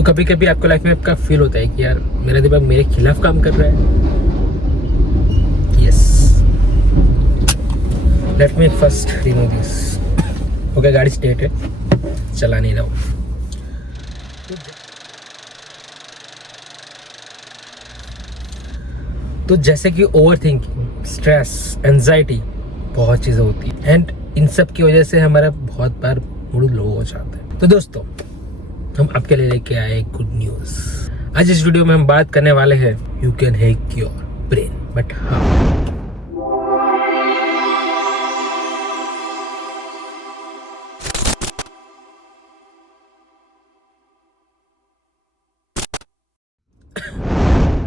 तो कभी कभी आपको लाइफ में आपका फील होता है कि यार मेरा दिमाग मेरे खिलाफ काम कर रहा है। Yes, let me first remove this. Okay, गाड़ी स्टेट है, चला नहीं रहा हूँ। तो जैसे कि ओवर थिंकिंग, स्ट्रेस, एंजाइटी, बहुत चीज़ें होती है एंड इन सब की वजह से हमारा बहुत बार मूड लो हो जाता है। तो दोस्तों, हम आपके लिए लेके आए एक गुड न्यूज़। आज इस वीडियो में हम बात करने वाले हैं you can hack your brain, but how.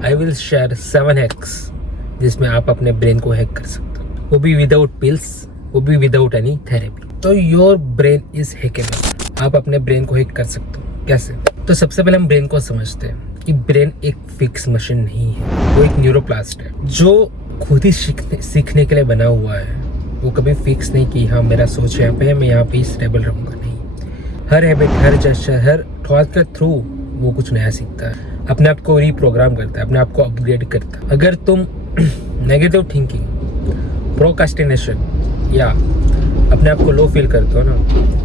I will share 7 hacks जिसमें आप अपने ब्रेन को हैक कर सकते हो, वो भी विदाउट पिल्स, वो भी विदाउट एनी थेरेपी। तो योर ब्रेन इज हैकेबल। आप अपने ब्रेन को हैक कर सकते हो। कैसे? तो सबसे पहले हम ब्रेन को समझते हैं कि ब्रेन एक फिक्स मशीन नहीं है, वो एक न्यूरोप्लास्ट है जो खुद ही सीखने के लिए बना हुआ है। वो कभी फिक्स नहीं कि हाँ मेरा सोच यहाँ पे है, मैं यहाँ पे ही स्टेबल रहूँगा। नहीं, हर हैबिट, हर जेस्चर, हर थॉट के थ्रू वो कुछ नया सीखता है, अपने आप को रीप्रोग्राम करता है, अपने आप को अपग्रेड करता है। अगर तुम नेगेटिव थिंकिंग, प्रोकास्टिनेशन या अपने आप को लो फील करते हो ना,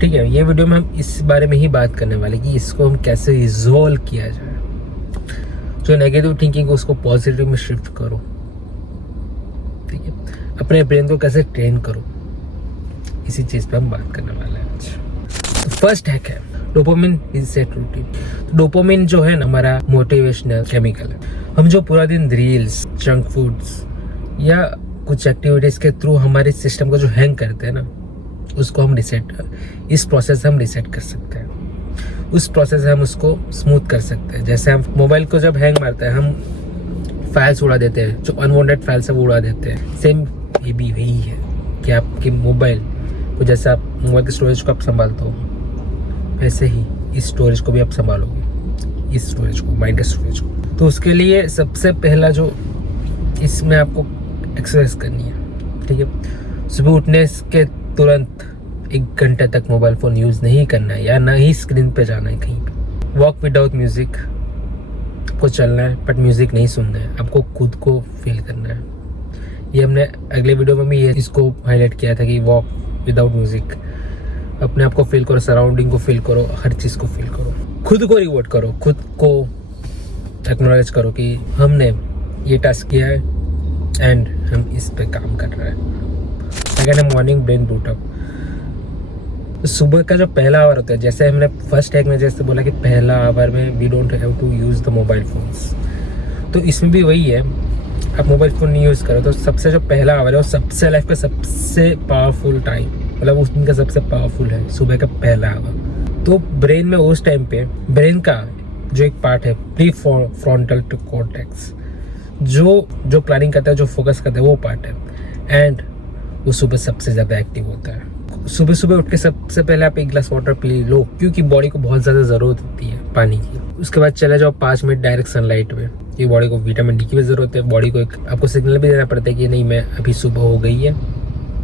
ठीक है, ये वीडियो में हम इस बारे में ही बात करने वाले कि इसको हम कैसे रिजॉल्व किया जाए। जो नेगेटिव थिंकिंग उसको पॉजिटिव में शिफ्ट करो, ठीक है, अपने ब्रेन को कैसे ट्रेन करो, इसी चीज़ पे हम बात करने वाले हैं आज। तो फर्स्ट हैक है डोपामिन रीसेट रूटीन। डोपामिन जो है ना, हमारा मोटिवेशनल केमिकल है। हम जो पूरा दिन रील्स, जंक फूड्स या कुछ एक्टिविटीज के थ्रू हमारे सिस्टम को जो हैंग करते हैं ना, उसको हम इस प्रोसेस से हम रिसेट कर सकते हैं। उस प्रोसेस से हम उसको स्मूथ कर सकते हैं। जैसे हम मोबाइल को जब हैंग मारते हैं, हम फाइल्स उड़ा देते हैं, जो अनवांटेड फाइल्स है वो उड़ा देते हैं। सेम ये भी वही है कि आपके मोबाइल को, जैसे आप मोबाइल की स्टोरेज को आप संभालते हो, वैसे ही इस स्टोरेज को भी आप संभालोगे, इस स्टोरेज को, माइंड के स्टोरेज को। तो उसके लिए सबसे पहला जो इसमें आपको एक्सरसाइज करनी है, ठीक है। सुबह उठने के तुरंत 1 घंटे तक मोबाइल फ़ोन यूज़ नहीं करना है, या ना ही स्क्रीन पे जाना है कहीं पे। वॉक विदाउट म्यूज़िक, आपको चलना है बट म्यूज़िक नहीं सुनना है, आपको खुद को फील करना है। ये हमने अगले वीडियो में भी इसको हाईलाइट किया था कि वॉक विदाउट म्यूज़िक, अपने आप को फील करो, सराउंडिंग को फील करो, हर चीज़ को फील करो, खुद को रिवॉर्ड करो, खुद को एक्नॉलेज करो कि हमने ये टास्क किया है एंड हम इस पे काम कर रहे हैं। Second, morning brain boot up. तो सुबह का जो पहला आवर होता है, जैसे हमने फर्स्ट हैक में जैसे बोला कि पहला आवर में we don't have to use the mobile phones, तो इसमें भी वही है, आप मोबाइल फ़ोन नहीं यूज़ करो। तो सबसे जो पहला आवर है वो सबसे लाइफ का सबसे पावरफुल टाइम, मतलब उस दिन का सबसे पावरफुल है, सुबह का पहला आवर। तो ब्रेन में उस टाइम पे ब्रेन का जो एक पार्ट है प्री फ्रंटल टू कॉर्टेक्स, जो प्लानिंग करता है, जो फोकस करता है, वो पार्ट है एंड वो सुबह सबसे ज़्यादा एक्टिव होता है। सुबह सुबह उठ के सबसे पहले आप 1 गिलास वाटर पी लो, क्योंकि बॉडी को बहुत ज़्यादा ज़रूरत होती है पानी की। उसके बाद चले जाओ 5 मिनट डायरेक्ट सनलाइट में, ये बॉडी को विटामिन डी की भी ज़रूरत है। बॉडी को एक आपको सिग्नल भी देना पड़ता है कि नहीं, मैं अभी सुबह हो गई है,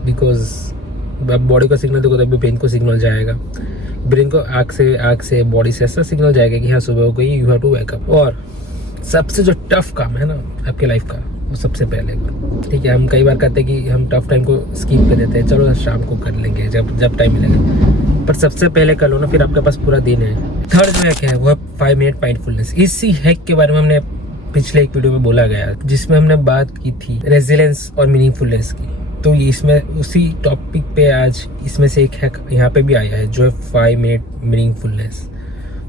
बिकॉज अब बॉडी को सिग्नल दोगे तो अभी ब्रेन को सिग्नल जाएगा, ब्रेन को आँख से बॉडी से ऐसा सिग्नल जाएगा कि हाँ सुबह हो गई, you have to wake up. और सबसे जो टफ काम है ना आपके लाइफ का, वो सबसे पहले करो, ठीक है। हम कई बार कहते हैं कि हम टफ टाइम को स्किप कर देते हैं, चलो शाम को कर लेंगे जब टाइम मिलेगा, पर सबसे पहले कर लो ना, फिर आपके पास पूरा दिन है। थर्ड जो हैक है वो है 5 मिनट माइंडफुलनेस। इसी हैक के बारे में हमने पिछले एक वीडियो में बोला गया, जिसमें हमने बात की थी रेजिलेंस और मीनिंगफुलनेस की। तो इसमें उसी टॉपिक पे आज इसमें से एक हैक यहाँ पे भी आया है, जो है 5 मिनट मीनिंगफुलनेस।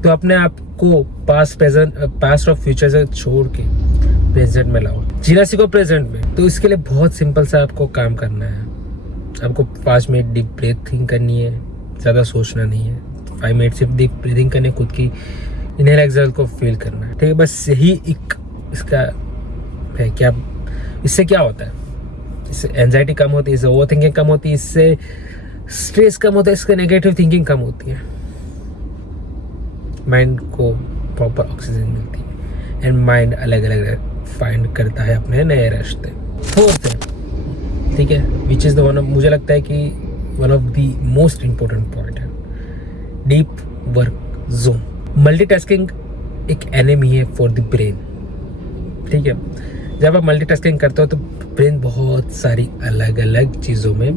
तो अपने आप को पास्ट और फ्यूचर से छोड़ के प्रेजेंट में लाओ, जीना सीखो प्रेजेंट में। तो इसके लिए बहुत सिंपल सा आपको काम करना है। आपको 5 मिनट डीप ब्रीथिंग करनी है, ज़्यादा सोचना नहीं है। 5 मिनट सिर्फ डीप ब्रीथिंग करने, खुद की इनहेल एक्सहेल को फील करना है, ठीक है। बस यही एक इसका है। क्या इससे क्या होता है? इससे एंजाइटी कम होती है, इससे ओवर थिंकिंग कम होती है, इससे स्ट्रेस कम होता है, इससे नेगेटिव थिंकिंग कम होती है, माइंड को प्रॉपर ऑक्सीजन मिलती है एंड माइंड अलग अलग फाइंड करता है अपने नए रास्ते। फोर्थ है, ठीक है, विच इज़ द वन, मुझे लगता है कि one of the most important point है डीप वर्क जोन। मल्टीटास्किंग एक एनिमी है फॉर द ब्रेन, ठीक है। जब आप मल्टीटास्किंग करते हो तो ब्रेन बहुत सारी अलग अलग चीज़ों में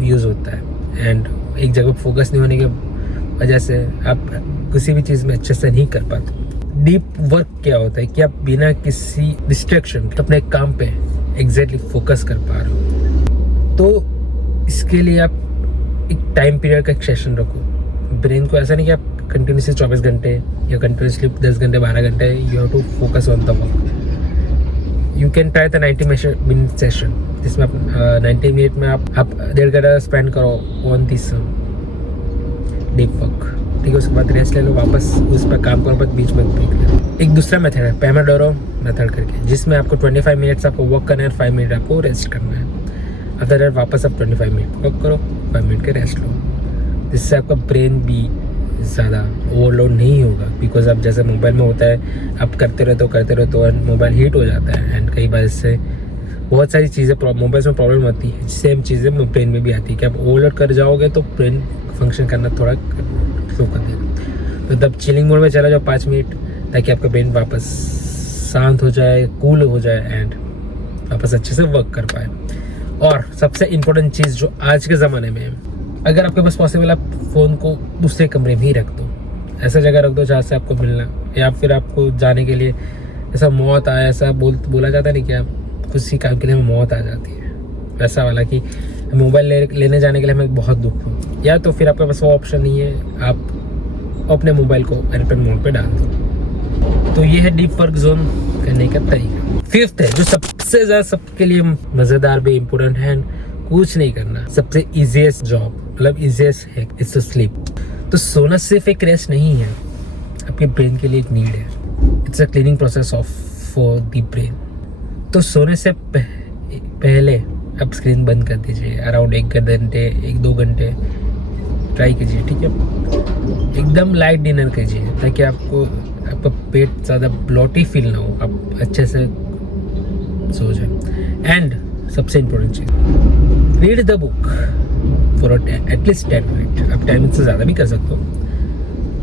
यूज़ होता है एंड एक जगह फोकस नहीं होने की वजह से आप किसी भी चीज़ में अच्छे से नहीं कर पाते। डीप वर्क क्या होता है कि आप बिना किसी डिस्ट्रैक्शन के अपने काम पे एग्जैक्टली फोकस कर पा रहे हो। तो इसके लिए आप एक टाइम पीरियड का एक सेशन रखो। ब्रेन को ऐसा नहीं कि आप कंटिन्यूसली 24 घंटे या कंटिन्यूसली 10 घंटे 12 घंटे you have to focus on the work. You can try the 90 minute session जिसमें आप 90 मिनट में आप 1.5 घंटा स्पेंड करो ऑन दिस डीप वर्क, ठीक है। उसके बाद रेस्ट ले लो, वापस उस पर काम करो, बस बीच में ब्रेक ले लो। एक दूसरा मेथड है पोमोडोरो मेथड करके, जिसमें आपको 25 मिनट्स आपको वर्क करना है, 5 मिनट आपको रेस्ट करना है। आफ्टर दैट वापस आप 25 मिनट वर्क करो, 5 मिनट के रेस्ट लो, जिससे आपका ब्रेन भी ज़्यादा ओवरलोड नहीं होगा। बिकॉज आप जैसे मोबाइल में होता है, आप करते रहते हो एंड मोबाइल हीट हो जाता है एंड कई बार इससे बहुत सारी चीज़ें मोबाइल में प्रॉब्लम होती है। सेम चीज़ें ब्रेन में भी आती है कि आप ओवरलोड कर जाओगे तो ब्रेन फंक्शन करना थोड़ा स्लो कर देगा। तो तब चिलिंग मोड में चला जाओ 5 मिनट, ताकि आपका ब्रेन वापस शांत हो जाए, कूल हो जाए एंड वापस अच्छे से वर्क कर पाए। और सबसे इम्पोर्टेंट चीज़ जो आज के ज़माने में है, अगर आपके पास पॉसिबल आप फ़ोन को दूसरे कमरे में ही रख दो, ऐसा जगह रख दो जहाँ से आपको मिलना, या फिर आपको जाने के लिए ऐसा मौत आया, ऐसा बोला जाता नहीं क्या, किसी काम के लिए हमें मौत आ जाती है, वैसा वाला कि मोबाइल लेने जाने के लिए हमें बहुत दुख हो, या तो फिर आपके पास वो ऑप्शन नहीं है, आप अपने मोबाइल को एयरप्लेन मोड पे डाल दो। तो ये है डीप वर्क जोन करने का तरीका। फिफ्थ है जो सबसे ज़्यादा सबके लिए मज़ेदार भी इम्पोर्टेंट है, कुछ नहीं करना, सबसे इजीएस्ट जॉब, मतलब इजीएस्ट है, इट्स टू स्लीप। तो सोना सिर्फ एक रेस्ट नहीं है, आपके ब्रेन के लिए एक नीड है। It's a cleaning process of for the brain. तो सोने से पहले आप स्क्रीन बंद कर दीजिए, अराउंड 1-2 घंटे ट्राई कीजिए, ठीक है। एकदम लाइट डिनर कीजिए ताकि आपका पेट ज़्यादा ब्लॉटी फील ना हो, आप अच्छे से सो जाए। एंड सबसे इम्पोर्टेंट चीज़, read the book for at least 10 minute. आप 10 मिनट से ज़्यादा भी कर सकते हो,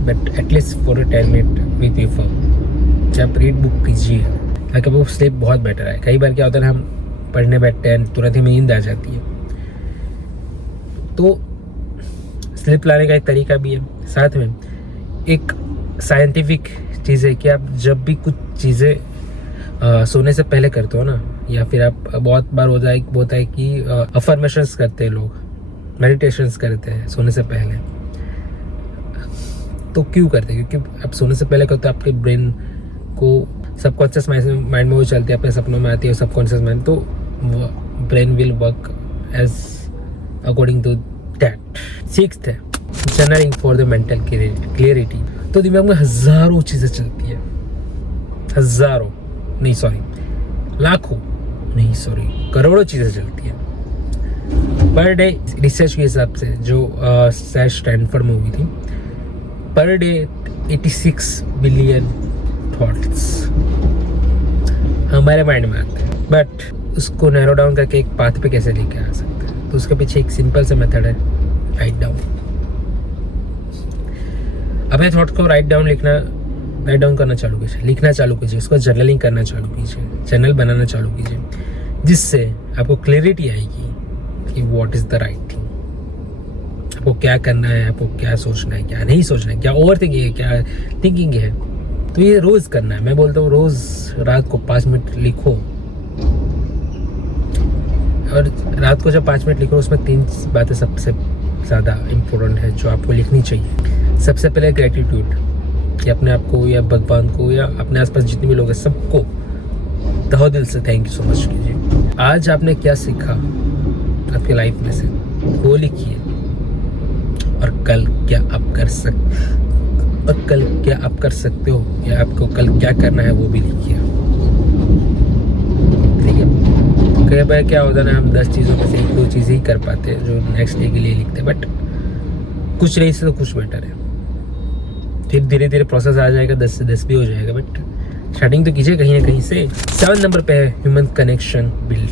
but at least for 10 minute we prefer आप रीड बुक कीजिए, ताकि वो स्लीप बहुत बेटर है। कई बार क्या होता है, हम पढ़ने बैठते हैं, तुरंत ही नींद आ जाती है। तो स्लीप लाने का एक तरीका भी है। साथ में एक साइंटिफिक चीज़ है कि आप जब भी कुछ चीज़ें सोने से पहले करते हो ना, या फिर आप बहुत बार होता है कि अफर्मेशंस करते हैं लोग, मेडिटेशंस करते हैं सोने से पहले। तो क्यों करते हैं? क्योंकि आप सोने से पहले करते हो, आपके ब्रेन को सबकॉन्शियस माइंड में वो चलती है, अपने सपनों में आती है सबकॉन्शियस माइंड, तो brain will work as according to that. Sixth है journaling for the mental clarity. तो दिमाग में हज़ारों चीज़ें चलती है, लाखों नहीं करोड़ों चीज़ें चलती है पर डे। रिसर्च के हिसाब से जो स्टैनफोर्ड मूवी थी, पर डे 86 बिलियन थॉट्स हमारे माइंड में आते हैं, बट उसको नैरो डाउन करके एक पाथ पे कैसे लेके आ सकते हैं? तो उसके पीछे एक सिंपल सा मेथड है, राइट डाउन। अपने थॉट को राइट डाउन करना चालू कीजिए, लिखना चालू कीजिए, उसको जर्नलिंग करना चालू कीजिए, जर्नल बनाना चालू कीजिए, जिससे आपको क्लैरिटी आएगी कि what is the right thing, आपको क्या करना है, आपको क्या सोचना है, क्या नहीं सोचना है, क्या ओवर थिंकिंग है, क्या थिंकिंग है। तो ये रोज़ करना है। मैं बोलता हूँ रोज़ रात को 5 मिनट लिखो, और रात को जब 5 मिनट लिखो उसमें 3 बातें सबसे ज़्यादा इम्पोर्टेंट है जो आपको लिखनी चाहिए। सबसे पहले ग्रेटिट्यूड, कि अपने आप को या भगवान को या अपने आसपास जितने भी लोग हैं सबको तहे दिल से थैंक यू सो मच कीजिए। आज आपने क्या सीखा आपके लाइफ में से वो लिखिए, और कल क्या आप कर सकते हो या आपको कल क्या करना है वो भी लिखिए, ठीक है। कई बार क्या होता है ना, हम 10 चीज़ों में से 1-2 चीज़ें ही कर पाते हैं जो नेक्स्ट डे के लिए लिखते हैं, बट कुछ नहीं से तो कुछ बेटर है। फिर धीरे धीरे प्रोसेस आ जाएगा, 10 से 10 भी हो जाएगा, बट स्टार्टिंग तो कीजिए कहीं ना कहीं से। 7 नंबर पे है ह्यूमन कनेक्शन बिल्ड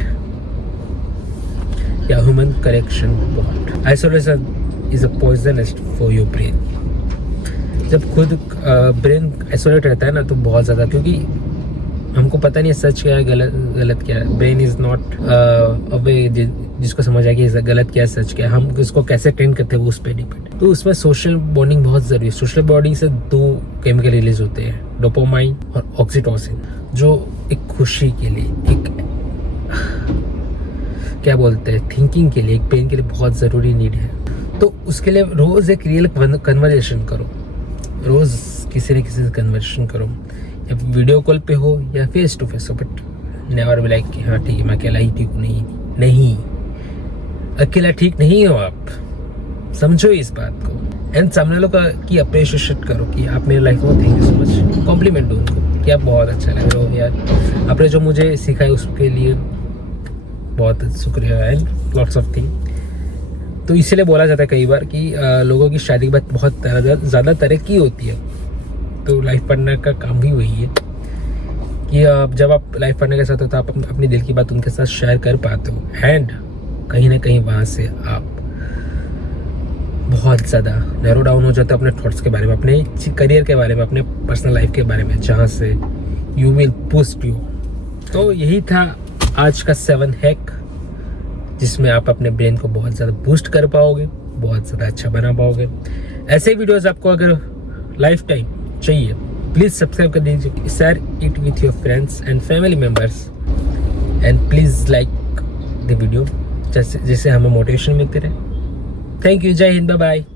या human connection bond. Isolation is a poisonous for your brain. जब खुद ब्रेन आइसोलेट रहता है ना तो बहुत ज़्यादा, क्योंकि हमको पता नहीं है सच क्या है गलत क्या है। ब्रेन इज़ नॉट अवे जिसको समझ आए कि गलत क्या है सच क्या है, हम इसको कैसे ट्रेन करते हैं वो उस पर डिपेंड। तो उसमें सोशल बॉन्डिंग बहुत ज़रूरी है। सोशल बॉन्डिंग से 2 केमिकल रिलीज होते हैं, डोपामाइन और ऑक्सीटोसिन, जो एक खुशी के लिए, एक क्या बोलते हैं थिंकिंग के लिए, एक पेन के लिए बहुत ज़रूरी नीड है। तो उसके लिए रोज़ एक रियल कन्वर्सेशन करो, रोज़ किसी न किसी से कन्वर्सेशन करो, या वीडियो कॉल पे हो या फेस टू फेस हो, बट नेवर बी लाइक कि हाँ ठीक है मैं अकेला ही ठीक हूँ। नहीं, अकेला ठीक नहीं हो आप, समझो इस बात को। एंड सामने लोग की अप्रिशिएशन करो कि आप मेरी लाइफ में, thank you so much, compliment दो उनको कि आप बहुत अच्छा लग रहे हो यार, आपने जो मुझे सिखाया उसके लिए बहुत शुक्रिया एंड लॉट्स ऑफ थिंग। तो इसीलिए बोला जाता है कई बार कि लोगों की शादी के बाद बहुत ज़्यादा तरक्की होती है। तो लाइफ पार्टनर का काम भी वही है कि जब आप लाइफ पार्टनर के साथ हो तो आप अपनी दिल की बात उनके साथ शेयर कर पाते हो, एंड कहीं ना कहीं वहाँ से आप बहुत ज़्यादा नैरो डाउन हो जाते हो अपने थॉट्स के बारे में, अपने करियर के बारे में, अपने पर्सनल लाइफ के बारे में, जहाँ से यू विल बूस्ट यू। तो यही था आज का 7 हैक, जिसमें आप अपने ब्रेन को बहुत ज़्यादा बूस्ट कर पाओगे, बहुत ज़्यादा अच्छा बना पाओगे। ऐसे वीडियोस आपको अगर लाइफ टाइम चाहिए, प्लीज़ सब्सक्राइब कर दीजिए, share it with your friends and family members, and please like the video, जिससे हमें मोटिवेशन मिलती रहे। थैंक यू, जय हिंद, बाय बाय।